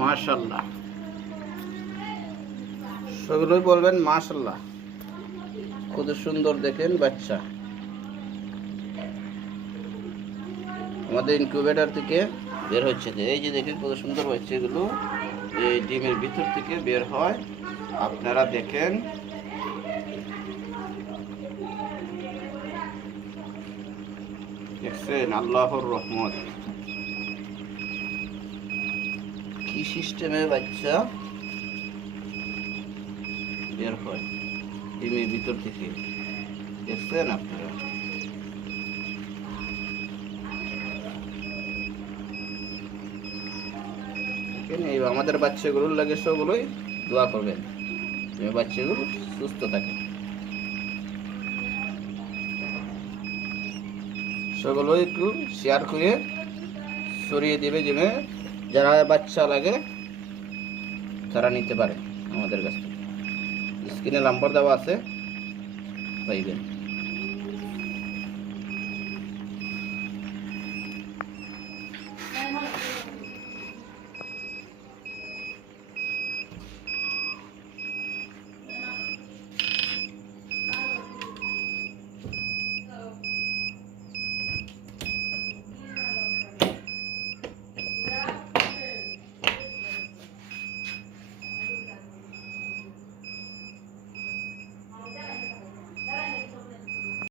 মাশাআল্লাহ, সেগুলোই বলবেন মাশাআল্লাহ। কত সুন্দর দেখেন বাচ্চা আমাদের ইনকিউবেটর থেকে বের হচ্ছে। এই যে দেখেন কত সুন্দর বাচ্চাগুলো এই ডিমের ভিতর থেকে বের হয়। আপনারা দেখেন, দেখছেন আল্লাহর রহমত, কি সিস্টেমে বাচ্চা বের হয় ডিমের ভিতর থেকে, দেখছেন আপনারা। এই আমাদের বাচ্চাগুলোর লাগে সবগুলোই দোয়া করবেন, বাচ্চাগুলো সুস্থ থাকে। সেগুলো একটু শেয়ার করে সরিয়ে দেবে, যে যারা বাচ্চা লাগে তারা নিতে পারে আমাদের কাছ থেকে। স্ক্রিনে নাম্বার দেওয়া আছে, পাইবেন।